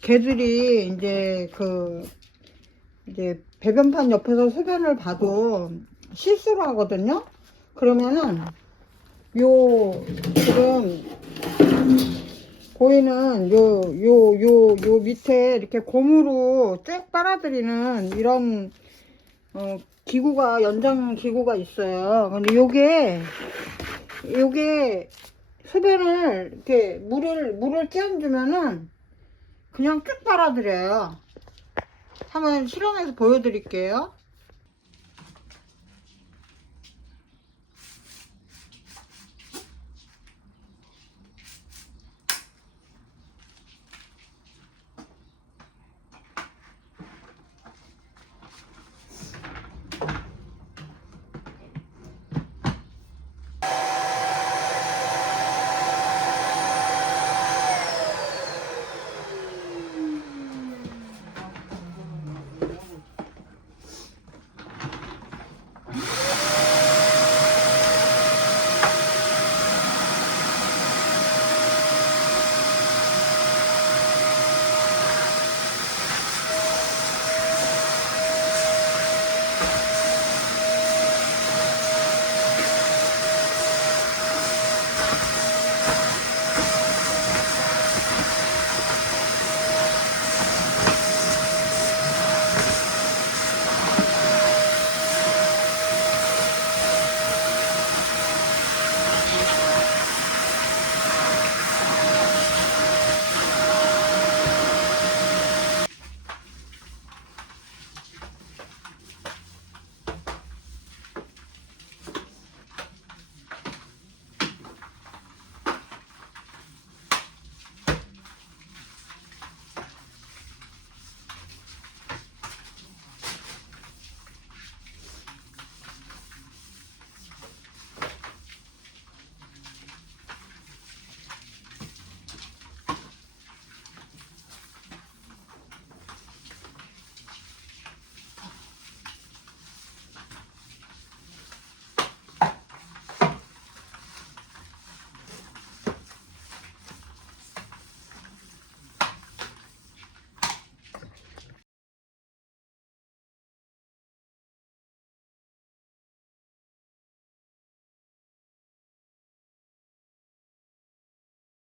개들이 이제 배변판 옆에서 소변을 봐도 실수를 하거든요. 그러면은 지금 보이는 요 밑에 이렇게 고무로 쭉 빨아들이는 이런 기구가, 연장 기구가 있어요. 근데 요게 소변을 이렇게 물을 찌어주면은 그냥 쭉 빨아들여요. 한번 실험해서 보여드릴게요.